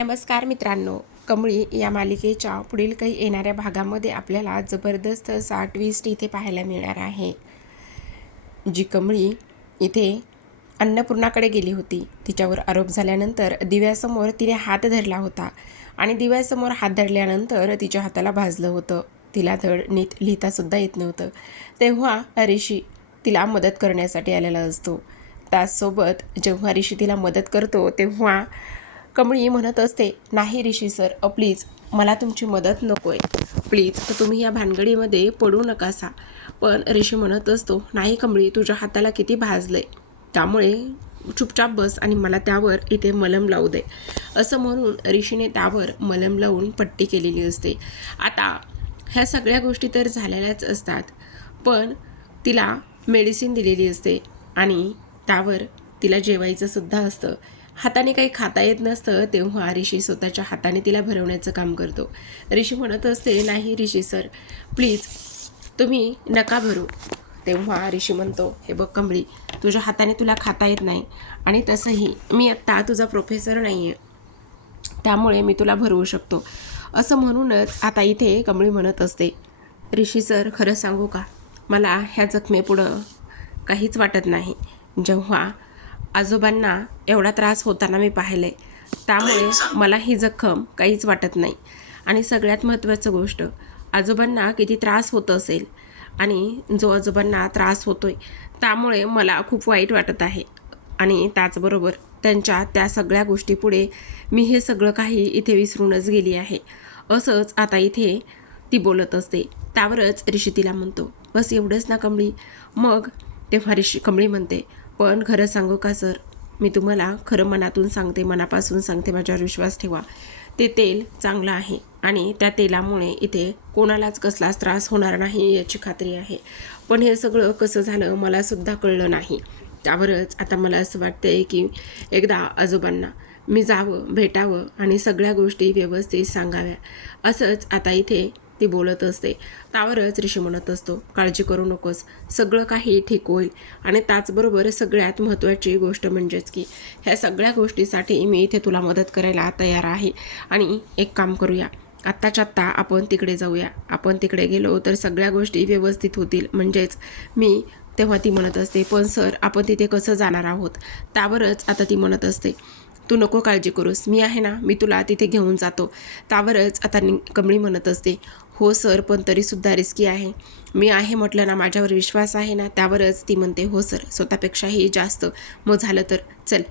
नमस्कार मित्रांनो. कमळी या मालिकेच्या पुढील काही येणाऱ्या भागामध्ये आपल्याला जबरदस्त असा ट्विस्ट इथे पाहायला मिळणार आहे. जी कमळी इथे अन्नपूर्णाकडे गेली होती. तिच्यावर आरोप झाल्यानंतर दिव्यासमोर तिने हात धरला होता आणि दिव्यासमोर हात धरल्यानंतर तिच्या हाताला भाजलं होतं. तिला धड नीट लिहितासुद्धा येत नव्हतं. तेव्हा ऋषी तिला मदत करण्यासाठी आलेला असतो. त्याचसोबत जेव्हा ऋषी तिला मदत करतो तेव्हा कमळी म्हणत असते नाही ऋषी सर अ, प्लीज मला तुमची मदत नको आहे प्लीज तुम्ही या भानगडीमध्ये पडू नकासा. पण ऋषी म्हणत असतो नाही कमळी तुझ्या हाताला किती भाजलंय. त्यामुळे चुपचाप बस आणि मला त्यावर इथे मलम लावू दे. असं म्हणून ऋषीने त्यावर मलम लावून पट्टी केलेली असते. आता ह्या सगळ्या गोष्टी तर झालेल्याच असतात पण तिला मेडिसिन दिलेली असते आणि त्यावर तिला जेवायचं सुद्धा असतं. हाताने काही खाता येत नसतं तेव्हा ऋषी स्वतःच्या हाताने तिला भरवण्याचं काम करतो. ऋषी म्हणत असते नाही ऋषी सर प्लीज तुम्ही नका भरू. तेव्हा ऋषी म्हणतो हे बघ कमळी तुझ्या हाताने तुला खाता येत नाही आणि तसंही मी आत्ता तुझा प्रोफेसर नाही आहे त्यामुळे मी तुला भरवू शकतो. असं म्हणूनच आता इथे कमळी म्हणत असते. ऋषी सर खरं सांगू का? मला ह्या जखमेपुढं काहीच वाटत नाही. जेव्हा आजोबांना एवढा त्रास होताना मी पाहिले. त्यामुळे मला ही जखम काहीच वाटत नाही. आणि सगळ्यात महत्त्वाचं गोष्ट आजोबांना किती त्रास होत असेल आणि जो आजोबांना त्रास होतोय त्यामुळे मला खूप वाईट वाटत आहे. आणि त्याचबरोबर त्यांच्या त्या सगळ्या गोष्टीपुढे मी हे सगळं काही इथे विसरूनच गेली आहे. असंच आता इथे ती बोलत असते. त्यावरच ऋषी तिला म्हणतो बस एवढंच ना कमळी. मग तेव्हा ऋषी कमळी म्हणते पण खरं सांगू का सर? मी तुम्हाला खरं मनातून सांगते मनापासून सांगते माझ्यावर विश्वास ठेवा. ते तेल चांगलं आहे आणि त्या तेलामुळे इथे कोणालाच कसलाच त्रास होणार नाही याची खात्री आहे. पण हे सगळं कसं झालं मलासुद्धा कळलं नाही. त्यावरच आता मला असं वाटतंय की एकदा आजोबांना मी जावं भेटावं आणि सगळ्या गोष्टी व्यवस्थित सांगाव्या. असंच आता इथे ती बोलत असते. त्यावरच ऋषी म्हणत असतो काळजी करू नकोस सगळं काही ठीक होईल. आणि त्याचबरोबर सगळ्यात महत्त्वाची गोष्ट म्हणजेच की ह्या सगळ्या गोष्टीसाठी मी इथे तुला मदत करायला तयार आहे. आणि एक काम करूया. आत्ताच्या आत्ता आपण तिकडे जाऊया. आपण तिकडे गेलो तर सगळ्या गोष्टी व्यवस्थित होतील. म्हणजेच मी तेव्हा ती म्हणत असते पण सर आपण तिथे कसं जाणार आहोत? त्यावरच आता ती म्हणत असते तू नको काळजी करूस. मी आहे ना मी तुला तिथे घेऊन जातो. त्यावरच आता नि कमळी म्हणत असते हो सर पण तरीसुद्धा रिस्की आहे. मी आहे म्हटलं ना माझ्यावर विश्वास आहे ना त्यावरच ती म्हणते हो सर स्वतःपेक्षाही जास्त मग झालं तर चल.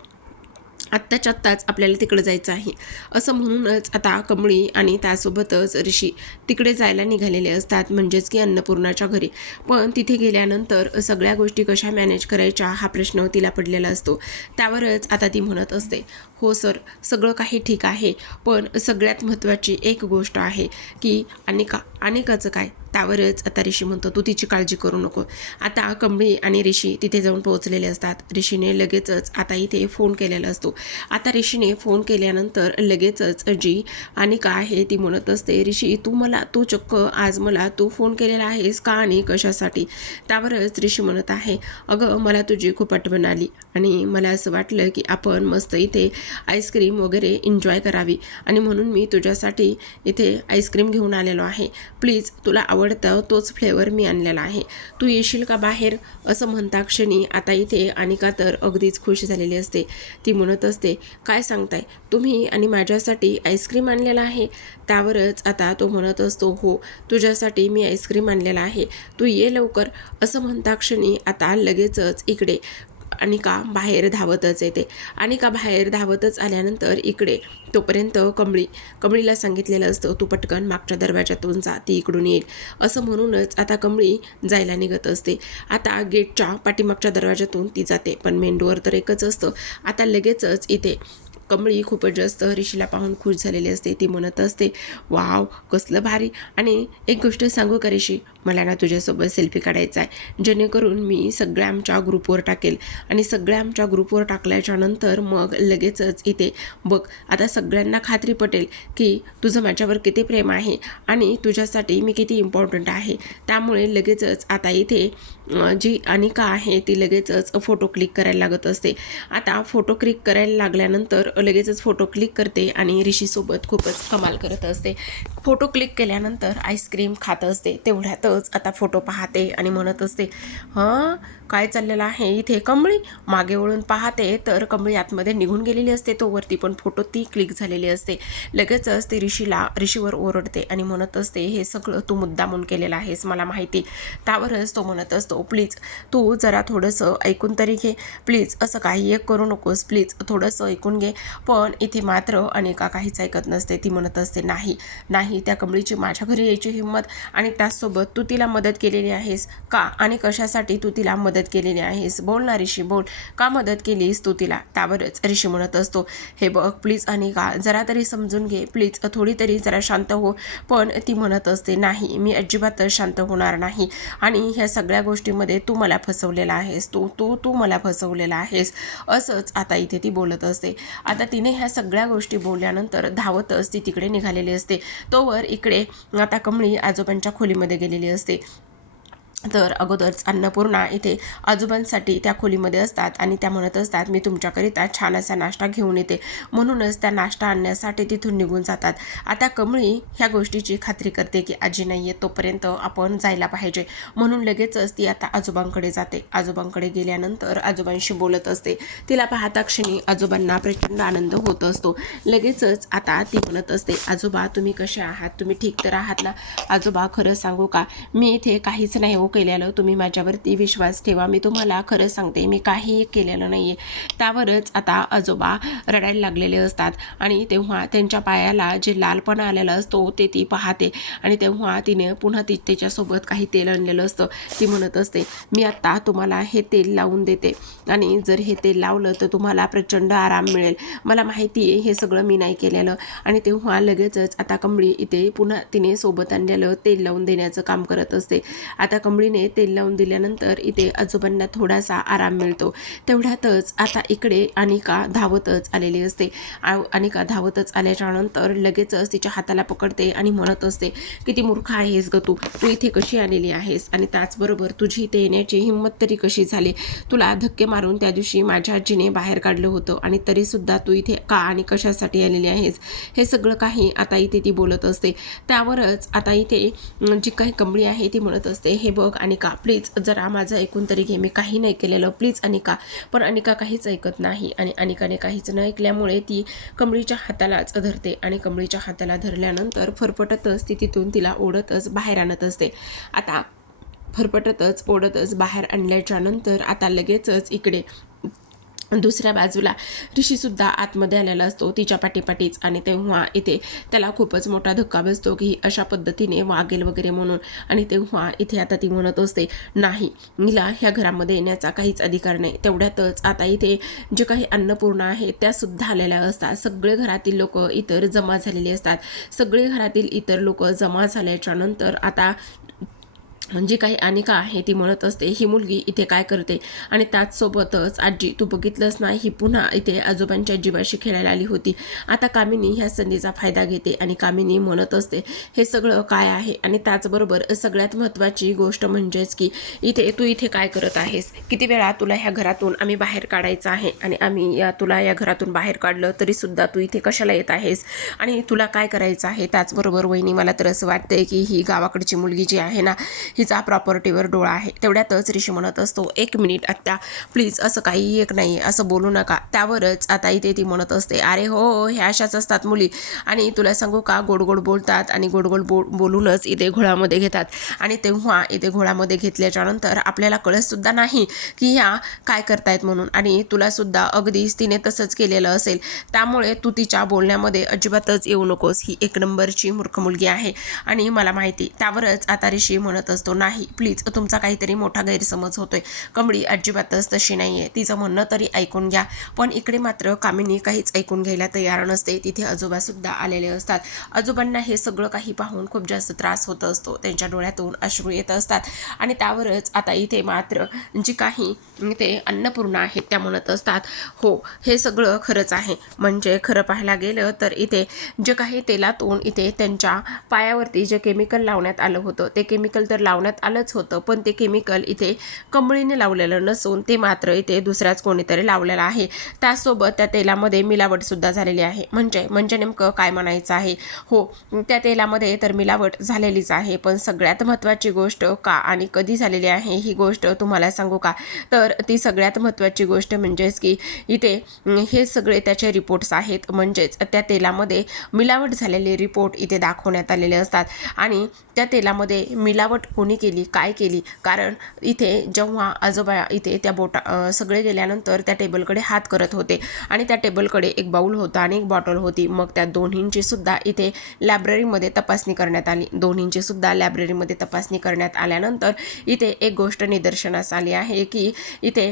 आत्ताच्या आत्ताच आपल्याला तिकडे जायचं आहे. असं म्हणूनच आता कमळी आणि त्यासोबतच ऋषी तिकडे जायला निघालेले असतात म्हणजेच की अन्नपूर्णाच्या घरी. पण तिथे गेल्यानंतर सगळ्या गोष्टी कशा मॅनेज करायच्या हा प्रश्न तिला पडलेला असतो. त्यावरच आता ती म्हणत असते हो सर सगळं काही ठीक आहे पण सगळ्यात महत्त्वाची एक गोष्ट आहे की अनिका अनिकाचं काय? त्यावरच आता ऋषी म्हणतो तू तिची काळजी करू नको. आता कंबळी आणि ऋषी तिथे जाऊन पोहोचलेले असतात. ऋषीने लगेचच आता इथे फोन केलेला असतो. आता ऋषीने फोन केल्यानंतर लगेचच जी अनिका आहे ती म्हणत असते ऋषी तू मला तू चक्क आज मला तू फोन केलेला आहेस का आणि कशासाठी? त्यावरच ऋषी म्हणत आहे अगं मला तुझी खूप आठवण आली आणि मला असं वाटलं की आपण मस्त इथे आईस्क्रीम वगैरे एन्जॉय करावी आणि म्हणून मी तुझ्यासाठी इथे आईस्क्रीम घेऊन आलेलो आहे. प्लीज तुला आवडतं तोच फ्लेवर मी आणलेला आहे. तू येशील का बाहेर? असं म्हणता क्षणी आता इथे अनिका तर अगदीच खुश झालेली असते. ती म्हणत असते काय सांगताय? तुम्ही आणि माझ्यासाठी आईस्क्रीम आणलेला आहे? त्यावरच आता तो म्हणत असतो हो तुझ्यासाठी मी आईस्क्रीम आणलेला आहे. तू ये लवकर. असं म्हणता क्षणी आता लगेचच इकडे अनिका बाहेर धावतच येते. अनिका बाहेर धावतच आल्यानंतर इकडे तोपर्यंत कमळी कमळीला सांगितलेलं असतं तू पटकन मागच्या दरवाजातून जा ती इकडून येईल. असं म्हणूनच आता कमळी जायला निघत असते. आता गेटच्या पाठीमागच्या दरवाजातून ती जाते पण मेंदूवर तर एकच असतं. आता लगेचच इथे कमळी खूपच जास्त ऋषीला पाहून खुश झालेली असते. ती म्हणत असते वाव कसलं भारी. आणि एक गोष्ट सांगू का ऋषी? मला ना तुझ्यासोबत सेल्फी काढायचा आहे. जेणेकरून मी सगळ्या आमच्या ग्रुपवर टाकेल. आणि सगळ्या आमच्या ग्रुपवर टाकल्याच्या नंतर मग लगेचच इथे बघ आता सगळ्यांना खात्री पटेल की तुझं माझ्यावर किती प्रेम आहे आणि तुझ्यासाठी मी किती इम्पॉर्टंट आहे. त्यामुळे लगेचच आता इथे जी अनिका आहे ती लगेचच फोटो क्लिक करायला लागत असते. आता फोटो क्लिक करायला लागल्यानंतर लगेचच फोटो क्लिक करते आणि ऋषीसोबत खूपच कमाल करत असते. फोटो क्लिक केल्यानंतर आईस्क्रीम खात असते तेवढ्यातच आता फोटो पाहते आणि म्हणत असते हां? काय चाललेलं आहे इथे कमळी. मागे वळून पाहते तर कमळी आतमध्ये निघून गेलेली असते. तो वरती पण फोटो ती क्लिक झालेली असते. लगेचच ती ऋषीला ऋषीवर ओरडते आणि म्हणत असते हे सगळं तू मुद्दामून केलेलं आहेस मला माहिती त्यावरच तो म्हणत असतो प्लीज तू जरा थोडंसं ऐकून तरी घे. प्लीज असं काही एक करू नकोस. प्लीज थोडंसं ऐकून घे. पण इथे मात्र अनेका काहीच ऐकत नसते. ती म्हणत असते नाही नाही त्या कमळीची माझ्या घरी यायची हिंमत आणि त्याचसोबत तू तिला मदत केलेली आहेस. का आणि कशासाठी तू तिला मदत मदत केलेली आहेस. बोल ना ऋषी बोल. का मदत केलीस तू तिला? त्यावरच ऋषी म्हणत असतो. हे बघ प्लीज अनिका जरा तरी समजून घे. प्लीज थोडी तरी जरा शांत हो. पण ती म्हणत असते नाही मी अजिबातच शांत होणार नाही. आणि ह्या सगळ्या गोष्टीमध्ये तू मला फसवलेला आहेस. तू तू तू मला फसवलेला आहेस. असंच आता इथे ती बोलत असते. आता तिने ह्या सगळ्या गोष्टी बोलल्यानंतर धावतच ती तिकडे निघालेली असते. तोवर इकडे आता कमळी आजोबांच्या खोलीमध्ये गेलेली असते. तर अगोदरच अन्नपूर्णा इथे आजोबांसाठी त्या खोलीमध्ये असतात आणि त्या म्हणत असतात मी तुमच्याकरिता छान असा नाश्ता घेऊन येते. म्हणूनच त्या नाश्ता आणण्यासाठी तिथून निघून जातात. आता कमळी ह्या गोष्टीची खात्री करते की आजी नाही आहे तोपर्यंत आपण जायला पाहिजे. म्हणून लगेचच ती आता आजोबांकडे जाते. आजोबांकडे गेल्यानंतर आजोबांशी बोलत असते. तिला पाहता क्षणी आजोबांना प्रचंड आनंद होत असतो. लगेचच आता ती म्हणत असते आजोबा तुम्ही कसे आहात? तुम्ही ठीक तर आहात ना? आजोबा खरं सांगू का? मी इथे काहीच नाही हो. केलेलं तुम्ही माझ्यावरती विश्वास ठेवा मी तुम्हाला खरं सांगते मी काही केलेलं नाही आहे त्यावरच आता आजोबा रडायला लागलेले असतात आणि तेव्हा त्यांच्या पायाला जे लालपणा आलेला असतो ते ती पाहते आणि तेव्हा तिने पुन्हा ती त्याच्यासोबत काही तेल आणलेलं असतं. ती म्हणत असते मी आत्ता तुम्हाला हे तेल लावून देते आणि जर हे तेल लावलं तर तुम्हाला प्रचंड आराम मिळेल. मला माहिती आहे हे सगळं मी नाही केलेलं. आणि तेव्हा लगेचच आता कमळी इथे पुन्हा तिने सोबत आणलेलं तेल लावून देण्याचं काम करत असते. आता कमळीने तेल लावून दिल्यानंतर इथे आजोबांना थोडासा आराम मिळतो. तेवढ्यातच आता इकडे अनिका धावतच आलेली असते. अनिका धावतच आल्याच्यानंतर लगेचच तिच्या हाताला पकडते आणि म्हणत असते किती मूर्ख आहेस ग तू. तू इथे कशी आलेली आहेस? आणि त्याचबरोबर तुझी इथे येण्याची हिंमत तरी कशी झाली? तुला धक्के मारून त्या दिवशी माझ्या आजीने बाहेर काढलं होतं आणि तरीसुद्धा तू इथे का आणि कशासाठी आलेली आहेस? हे सगळं काही आता इथे ती बोलत असते. त्यावरच आता इथे जी काही कंबळी आहे ती म्हणत असते हे बघ अनिका प्लीज जरा माझं ऐकून तरी घे. मी काही नाही केलेलं. प्लीज अनिका. पण अनिका काहीच ऐकत नाही आणि अनिकाने काहीच न ऐकल्यामुळे ती कमळीच्या हातालाच धरते आणि कमळीच्या हाताला धरल्यानंतर फरफटतच ती तिथून तिला ओढतच बाहेर आणत असते. आता फरफटतच ओढतच बाहेर आणल्याच्या नंतर आता लगेचच इकडे दुसऱ्या बाजूला ऋषीसुद्धा आतमध्ये आलेला असतो तिच्या पाठीपाठीच. आणि तेव्हा इथे त्याला खूपच मोठा धक्का बसतो की अशा पद्धतीने वागेल वगैरे म्हणून. आणि तेव्हा इथे आता ती म्हणत असते नाही हिला ह्या घरामध्ये येण्याचा काहीच अधिकार नाही. तेवढ्यातच आता इथे जे काही अन्नपूर्णा आहेत त्यासुद्धा आलेल्या असतात. सगळे घरातील लोक इतर जमा झालेले असतात. सगळे घरातील इतर लोक जमा झाल्याच्यानंतर आता जी काही अनेका आहे ती म्हणत असते ही मुलगी इथे काय करते? आणि त्याचसोबतच आजी तू बघितलंस ना ही पुन्हा इथे आजोबांच्या जीवाशी खेळायला आली होती. आता कामिनी ह्या संधीचा फायदा घेते आणि कामिनी म्हणत असते हे सगळं काय आहे? आणि त्याचबरोबर सगळ्यात महत्त्वाची गोष्ट म्हणजेच की इथे तू इथे काय करत आहेस? किती वेळा तुला ह्या घरातून आम्ही बाहेर काढायचं आहे? आणि आम्ही या तुला या घरातून बाहेर काढलं तरीसुद्धा तू इथे कशाला येत आहेस? आणि तुला काय करायचं आहे? त्याचबरोबर वहिनी मला तर असं वाटतंय की ही गावाकडची मुलगी जी आहे ना हिचा प्रॉपर्टीवर डोळा आहे. तेवढ्यातच ऋषी म्हणत असतो एक मिनिट आत्या प्लीज असं काही एक नाही असं बोलू नका. त्यावरच आता इथे ती म्हणत असते अरे हो हो, ह्या अशाच असतात मुली आणि तुला सांगू का गोड गोड बोलतात आणि गोड गोड बो बोलूनच इथे घोळामध्ये घेतात आणि तेव्हा इथे घोळामध्ये घेतल्याच्या नंतर आपल्याला कळतसुद्धा नाही की ह्या काय करतायत म्हणून आणि तुलासुद्धा अगदीच तिने तसंच केलेलं असेल. त्यामुळे तू तिच्या बोलण्यामध्ये अजिबातच येऊ नकोस. ही एक नंबरची मूर्ख मुलगी आहे आणि मला माहिती. त्यावरच आता ऋषी म्हणत असतो असतो नाही. प्लीज तुमचा काहीतरी मोठा गैरसमज होतोय. कमळी अजिबातच तशी नाही आहे तिचं म्हणणं तरी ऐकून घ्या. पण इकडे मात्र कामिनी काहीच ऐकून घ्यायला तयार नसते. तिथे आजोबासुद्धा आलेले असतात. आजोबांना हे सगळं काही पाहून खूप जास्त त्रास होत असतो. त्यांच्या डोळ्यातून अश्रू येत असतात. आणि त्यावरच आता इथे मात्र जी काही ते अन्नपूर्णा आहेत त्या म्हणत असतात हो हे सगळं खरंच आहे. म्हणजे खरं पाहायला गेलं तर इथे जे काही तेलातून इथे त्यांच्या पायावरती जे केमिकल लावण्यात आलं होतं ते केमिकल तर लाव लावण्यात आलंच होतं. पण ते केमिकल इथे कमळीने लावलेलं नसून ते मात्र इथे दुसऱ्याच कोणीतरी लावलेलं आहे. त्यासोबत त्या तेलामध्ये मिलावट सुद्धा झालेली आहे. म्हणजे म्हणजे नेमकं काय म्हणायचं आहे? हो त्या तेलामध्ये तर मिलावट झालेलीच आहे पण सगळ्यात महत्त्वाची गोष्ट का आणि कधी झालेली आहे ही गोष्ट तुम्हाला सांगू का? तर ती सगळ्यात महत्त्वाची गोष्ट म्हणजेच की इथे हे सगळे त्याचे रिपोर्ट्स आहेत. म्हणजेच त्या तेलामध्ये मिलावट झालेले रिपोर्ट इथे दाखवण्यात आलेले असतात. आणि त्या तेलामध्ये मिलावट कोणी केली काय केली? कारण इथे जेव्हा आजोबा इथे त्या बोटा सगळे गेल्यानंतर त्या टेबलकडे हात करत होते. आणि त्या टेबलकडे एक बाऊल होता आणि एक बॉटल होती. मग त्या दोन्हींची सुद्धा इथे लायब्ररीमध्ये तपासणी करण्यात आली. दोन्हींची सुद्धा लायब्ररीमध्ये तपासणी करण्यात आल्यानंतर इथे एक गोष्ट निदर्शनास आली आहे की इथे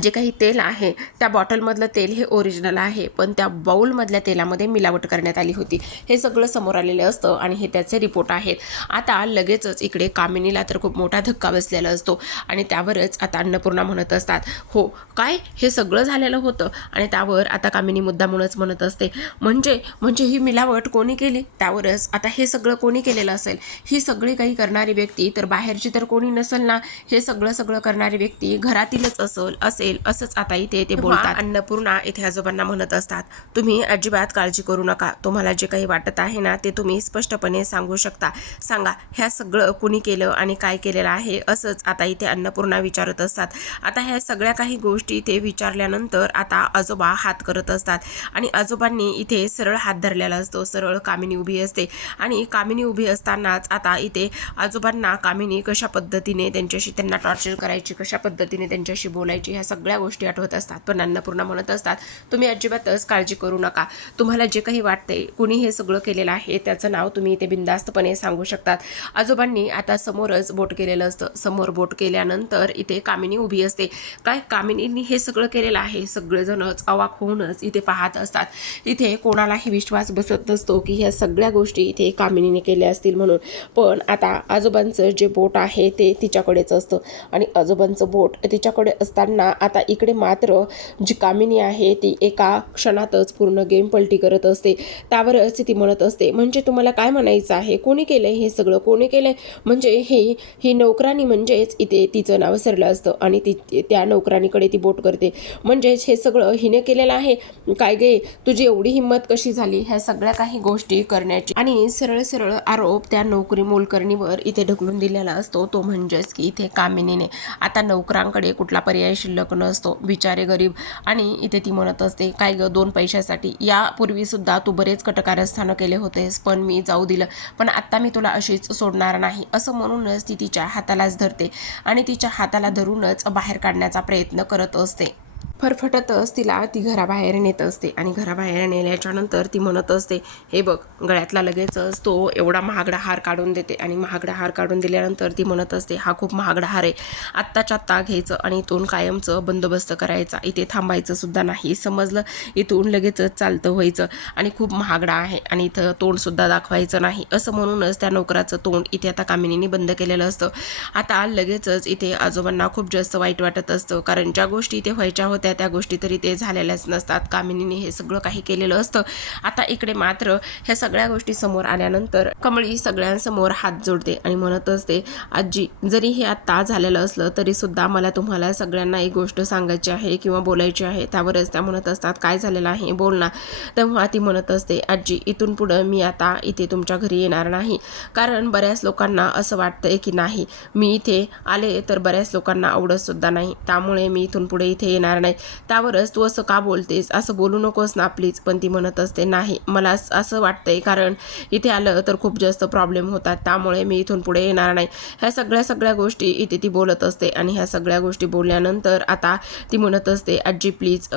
जे काही तेल आहे त्या बॉटलमधलं तेल हे ओरिजिनल आहे पण त्या बाऊलमधल्या तेलामध्ये मिलावट करण्यात आली होती. हे सगळं समोर आलेलं असतं आणि हे त्याचे रिपोर्ट आहेत. आता लगेचच इकडे कामिनीला तर खूप मोठा धक्का बसलेला असतो आणि त्यावरच आता अन्नपूर्णा म्हणत असतात हो काय? हे सगळं झालेलं होतं? आणि त्यावर आता कामिनी मुद्दा म्हणूनच म्हणत असते म्हणजे म्हणजे ही मिलावट कोणी केली? त्यावरच आता हे सगळं कोणी केलेलं असेल? ही सगळी काही करणारी व्यक्ती तर बाहेरची तर कोणी नसेल ना? हे सगळं सगळं करणारी व्यक्ती घरातीलच असेल असेल असंच आता इथे ते बोलतात. अन्नपूर्णा इथे आजोबांना म्हणत असतात तुम्ही अजिबात काळजी करू नका. तुम्हाला जे काही वाटत आहे ना ते तुम्ही स्पष्टपणे सांगू शकता. सांगा ह्या सगळं कुणी केलं आणि काय केलेलं आहे असंच आता इथे अन्नपूर्णा विचारत असतात. आता ह्या सगळ्या काही गोष्टी ते विचारल्यानंतर आता आजोबा हात करत असतात आणि आजोबांनी इथे सरळ हात धरलेला असतो. सरळ कामिनी उभी असते आणि कामिनी उभी असतानाच आता इथे आजोबांना कामिनी कशा पद्धतीने त्यांच्याशी त्यांना टॉर्चर करायची कशा पद्धतीने त्यांच्याशी बोलायची ह्या सगळ्या गोष्टी आठवत असतात पण अन्नपूर्णा म्हणत असतात तुम्ही अजिबातच काळजी करू नका. तुम्हाला जे काही वाटते कुणी हे सगळं केलेलं आहे त्याचं नाव तुम्ही इथे बिंदास्तपणे सांगू शकतात. आजोबांनी आता समोरच बोट केलेलं असतं. समोर बोट केल्यानंतर इथे कामिनी उभी असते. काय? कामिनींनी हे सगळं केलेलं आहे. सगळेजणच अवाक होऊनच इथे पाहत असतात. इथे कोणालाही विश्वास बसत नसतो की ह्या सगळ्या गोष्टी इथे कामिनीने केल्या असतील म्हणून. पण आता आजोबांचं जे बोट आहे ते तिच्याकडेच असतं. आणि आजोबांचं बोट तिच्याकडे असताना आता इकडे मात्र जी कामिनी आहे ती एका क्षणातच पूर्ण गेम पलटी करत असते. त्यावरच ती म्हणत असते. म्हणजे तुम्हाला काय म्हणायचं आहे? कोणी केलंय हे सगळं? कोणी केलंय? म्हणजे हे ही नोकरानी म्हणजेच इथे तिचं नाव सरलं असतं आणि ती त्या नोकरानीकडे ती बोट करते. म्हणजेच हे सगळं हिने केलेलं आहे. काय गे तुझी एवढी हिंमत कशी झाली? ह्या सगळ्या काही गोष्टी करण्याची. आणि सरळ सरळ आरोप त्या नोकरी मोलकरणीवर इथे ढकलून दिलेला असतो. तो म्हणजेच की इथे कामिनीने. आता नोकरांकडे कुठला पर्याय शिल्लक नसतो बिचारे गरीब. आणि इथे ती म्हणत असते काय ग दोन पैशासाठी? यापूर्वी सुद्धा तू बरेच कटकारस्थानं केले होतेस पण मी जाऊ दिलं. पण आत्ता मी तुला अशीच सोडणार नाही असं म्हणूनच ती तिच्या हातालाच धरते. आणि तिच्या हाताला धरूनच बाहेर काढण्याचा प्रयत्न करत असते. फरफटतच तिला ती घराबाहेर नेत असते. आणि घराबाहेर नेल्याच्यानंतर ती म्हणत असते हे बघ गळ्यातला लगेचच तो एवढा महागडा हार काढून देते. आणि महागडा हार काढून दिल्यानंतर ती म्हणत असते हा खूप महागडा हार आहे. आत्ताच्या आत्ता घ्यायचं आणि इथून कायमचं बंदोबस्त करायचा. इथे थांबायचं सुद्धा नाही. समजलं इथून लगेचच चालतं व्हायचं. आणि खूप महागडा आहे आणि इथं तोंडसुद्धा दाखवायचं नाही. असं म्हणूनच त्या नोकराचं तोंड इथे आता कामिनीने बंद केलेलं असतं. आता लगेचच इथे आजोबांना खूप जास्त वाईट वाटत असतं. कारण ज्या गोष्टी इथे व्हायच्या होत्या त्या गोष्टी तरी ते झालेल्याच नसतात. कामिनीने हे सगळं काही केलेलं असतं. आता इकडे मात्र ह्या सगळ्या गोष्टी समोर आल्यानंतर कमळी सगळ्यांसमोर हात जोडते आणि म्हणत असते आजी जरी हे आत्ता झालेलं असलं तरी सुद्धा मला तुम्हाला सगळ्यांना एक गोष्ट सांगायची आहे किंवा बोलायची आहे. त्यावरच त्या म्हणत असतात काय झालेलं आहे? बोल ना. तेव्हा ती म्हणत असते आजी इथून पुढं मी आता इथे तुमच्या घरी येणार नाही. कारण बऱ्याच लोकांना असं वाटतंय की नाही मी इथे आले तर बऱ्याच लोकांना आवडत सुद्धा नाही. त्यामुळे मी इथून पुढे इथे येणार नाही. त्यावरच तू असं का बोलतेस? असं बोलू नकोस ना प्लीज पण ती म्हणत असते नाही मला असं वाटतंय कारण इथे आलं तर खूप जास्त प्रॉब्लेम होतात. त्यामुळे मी इथून पुढे येणार नाही. ह्या सगळ्या सगळ्या गोष्टी इथे ती बोलत असते आणि ह्या सगळ्या गोष्टी बोलल्यानंतर आता ती म्हणत असते आजी प्लीज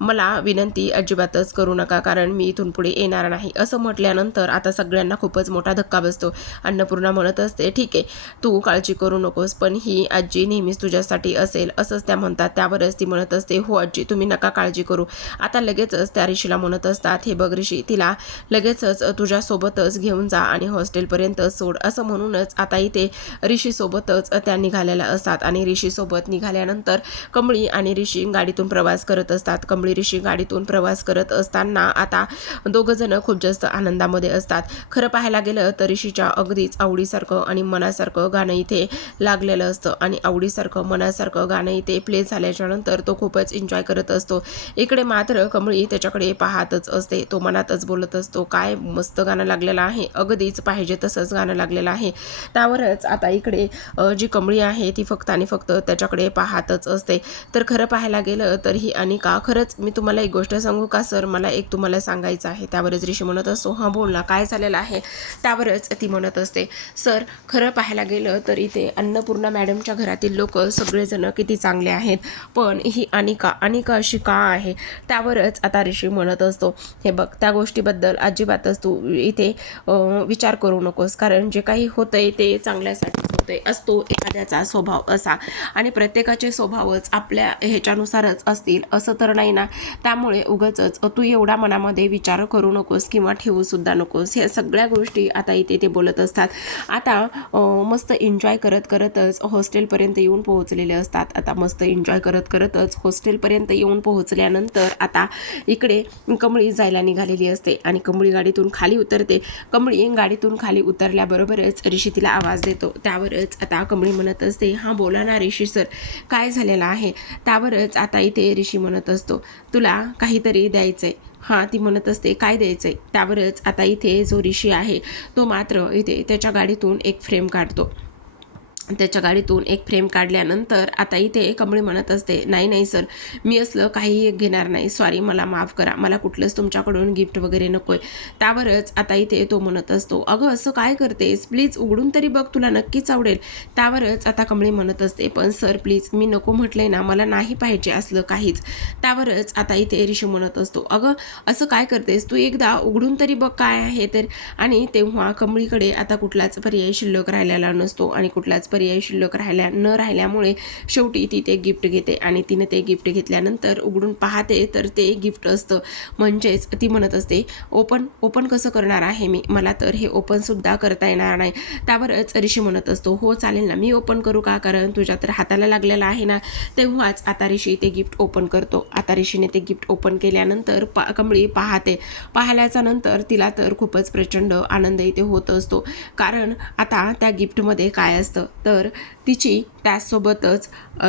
मला विनंती अजिबातच करू नका कारण मी इथून पुढे येणार नाही. असं म्हटल्यानंतर आता सगळ्यांना खूपच मोठा धक्का बसतो. अन्नपूर्णा म्हणत असते ठीक आहे तू काळजी करू नकोस पण ही आजी नेहमीच तुझ्यासाठी असेल. असंच त्या म्हणतात. त्यावरच ती म्हणत असते हो आजी तुम्ही नका काळजी करू. आता लगेचच त्या ऋषीला म्हणत असतात हे बघ ऋषी तिला लगेचच तुझ्यासोबतच घेऊन जा आणि हॉस्टेलपर्यंत सोड. असं म्हणूनच आता इथे ऋषीसोबतच त्या निघालेल्या असतात आणि ऋषीसोबत निघाल्यानंतर कमळी आणि ऋषी गाडीतून प्रवास करत असतात. कमळी ऋषी गाडीतून प्रवास करत असताना आता दोघंजणं खूप जास्त आनंदामध्ये असतात. खरं पाहायला गेलं तर ऋषीच्या अगदीच आवडीसारखं आणि मनासारखं गाणं इथे लागलेलं असतं आणि आवडीसारखं मनासारखं गाणं इथे प्ले झाल्याच्यानंतर तो खूपच एन्जॉय करत असतो. इकडे मात्र कमळी त्याच्याकडे पाहतच असते. तो मनातच बोलत असतो काय मस्त गाणं लागलेलं आहे. अगदीच पाहिजे तसंच गाणं लागलेलं आहे. त्यावरच आता इकडे जी कमळी आहे ती फक्त आणि फक्त त्याच्याकडे पाहतच असते. तर खरं पाहायला गेलं तर ही अनिका खरंच मी तुम्हाला एक गोष्ट सांगू का सर? मला एक तुम्हाला सांगायचं आहे. त्यावरच ऋषी म्हणत असतो हां बोल ना काय झालेलं आहे? त्यावरच ती म्हणत असते सर खरं पाहायला गेलं तर इथे अन्नपूर्णा मॅडमच्या घरातील लोक सगळेजण किती चांगले आहेत. पण ही आणि अनिका अनिका अशी का आहे त्यावरच आता ऋषी म्हणत असतो. हे बघ त्या गोष्टीबद्दल अजिबातच तू इथे विचार करू नकोस. कारण जे काही होतंय ते चांगल्यासाठी होतंय. असतो एखाद्याचा स्वभाव असा. आणि प्रत्येकाचे स्वभावच आपल्या ह्याच्यानुसारच असतील असं तर नाही ना? त्यामुळे उगाचच तू एवढा मनामध्ये विचार करू नकोस किंवा ठेवू सुद्धा नकोस. ह्या सगळ्या गोष्टी आता इथे ते बोलत असतात. आता मस्त एन्जॉय करत करतच हॉस्टेलपर्यंत येऊन पोहोचलेले असतात. आता मस्त एन्जॉय करत करतच हॉस्टेलपर्यंत येऊन पोहोचल्यानंतर आता इकडे कमळी जायला निघालेली असते आणि कमळी गाडीतून खाली उतरते. कमळी गाडीतून खाली उतरल्याबरोबरच ऋषी तिला आवाज देतो. त्यावरच आता कमळी म्हणत असते हां बोला ना ऋषी सर काय झालेलं आहे? त्यावरच आता इथे ऋषी म्हणत असतो तुला काहीतरी द्यायचं आहे हां ती म्हणत असते काय द्यायचं आहे त्यावरच आता इथे जो ऋषी आहे तो मात्र इथे त्याच्या गाडीतून एक फ्रेम काढतो. त्याच्या गाडीतून एक फ्रेम काढल्यानंतर आता इथे कमळी म्हणत असते नाही नाही सर मी असलं काही घेणार नाही. सॉरी मला माफ करा. मला कुठलंच तुमच्याकडून गिफ्ट वगैरे नको आहे त्यावरच आता इथे तो म्हणत असतो अगं असं काय करतेस? प्लीज उघडून तरी बघ तुला नक्कीच आवडेल. त्यावरच आता कमळी म्हणत असते पण सर प्लीज मी नको म्हटलंय ना मला नाही पाहिजे असलं काहीच. त्यावरच आता इथे ऋषी म्हणत असतो अगं असं काय करतेस? तू एकदा उघडून तरी बघ काय आहे तर. आणि तेव्हा कमळीकडे आता कुठलाच पर्याय शिल्लक राहिलेला नसतो आणि कुठलाच पर्याय शिल्लक राहिल्या न राहिल्यामुळे शेवटी ती ते गिफ्ट घेते आणि तिने ते गिफ्ट घेतल्यानंतर उघडून पाहते तर ते गिफ्ट असतं. म्हणजेच ती म्हणत असते ओपन ओपन कसं करणार आहे मी? मला तर हे ओपनसुद्धा करता येणार नाही. त्यावरच ऋषी म्हणत असतो हो चालेल ना मी ओपन करू का? कारण तुझ्या तर हाताला लागलेला आहे ना. तेव्हाच आता ऋषी ते गिफ्ट ओपन करतो. आता ऋषीने ते गिफ्ट ओपन केल्यानंतर पा कमळी पाहते. पाहिल्याच्या नंतर तिला तर खूपच प्रचंड आनंद इथे होत असतो. कारण आता त्या गिफ्टमध्ये काय असतं? तर तिची त्याचसोबतच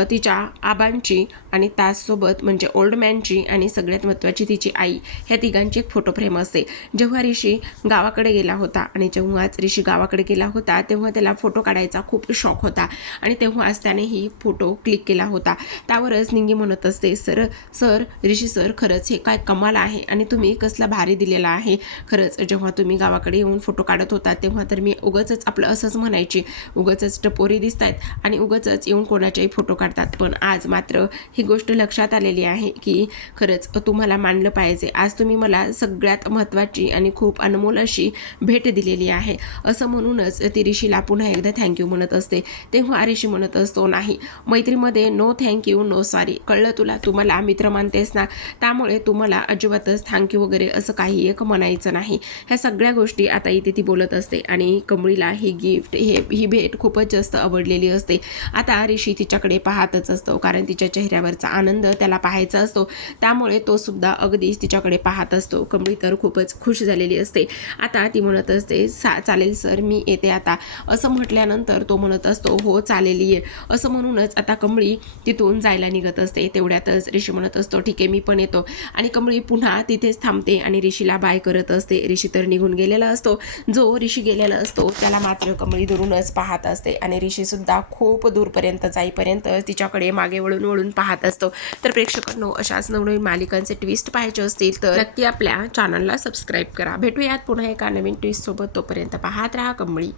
तिच्या आबांची आणि त्याचसोबत म्हणजे ओल्ड मॅनची आणि सगळ्यात महत्त्वाची तिची आई ह्या तिघांची एक फोटो फ्रेम असते. जेव्हा ऋषी गावाकडे गेला होता आणि जेव्हाच ऋषी गावाकडे गेला होता तेव्हा त्याला फोटो काढायचा खूप शौक होता आणि तेव्हाच त्याने ही फोटो क्लिक केला होता. त्यावरच निंगी म्हणत असते सर सर ऋषी सर खरंच हे काय कमाल आहे आणि तुम्ही कसला भारी दिलेला आहे. खरंच जेव्हा तुम्ही गावाकडे येऊन फोटो काढत होता तेव्हा तर मी उगच आपलं असंच म्हणायची. उगच टपोरी दिसत आहेत आणि उगच येऊन कोणाच्याही फोटो काढतात. पण आज मात्र ही गोष्ट लक्षात आलेली आहे की खरंच तुम्हाला मानलं पाहिजे. आज तुम्ही मला सगळ्यात महत्त्वाची आणि खूप अनमोल अशी भेट दिलेली आहे. असं म्हणूनच ती ऋषीला पुन्हा एकदा थँक्यू म्हणत असते. तेव्हा ऋषी म्हणत असतो नाही मैत्रीमध्ये नो थँक्यू नो सॉरी कळलं तुला? तुम्हाला मित्र मानतेस ना? त्यामुळे तुम्हाला अजिबातच थँक्यू वगैरे असं काही एक म्हणायचं नाही. ह्या सगळ्या गोष्टी आता इथे ती बोलत असते आणि कमळीला ही गिफ्ट हे ही भेट खूपच जास्त आवडलेली असते. आता ऋषी तिच्याकडे पाहतच असतो कारण तिच्या चेहऱ्यावरचा आनंद त्याला पाहायचा असतो. त्यामुळे तो सुद्धा अगदीच तिच्याकडे पाहत असतो. कमळी तर खूपच खुश झालेली असते. आता ती म्हणत असते सा चालेल सर मी येते आता. असं म्हटल्यानंतर तो म्हणत असतो हो चालेल ये असं म्हणूनच आता कमळी तिथून जायला निघत असते. तेवढ्यातच ऋषी म्हणत असतो ठीक आहे मी पण येतो. आणि कमळी पुन्हा तिथेच थांबते आणि ऋषीला बाय करत असते. ऋषी तर निघून गेलेला असतो. जो ऋषी गेलेला असतो त्याला मात्र कमळी दुरूनच पाहत असते. आणि ऋषीसुद्धा खूप दूर दूरपर्यंत जाईपर्यंत तिच्याकडे मागे वळून वळून पाहत असतो. तर प्रेक्षकांनो अशाच नवनवीन मालिकांचे ट्विस्ट पाहायचे असतील तर नक्की आपल्या चॅनलला सबस्क्राईब करा. भेटूयात पुन्हा एका नवीन ट्विस्टसोबत तोपर्यंत पाहत राहा कमळी.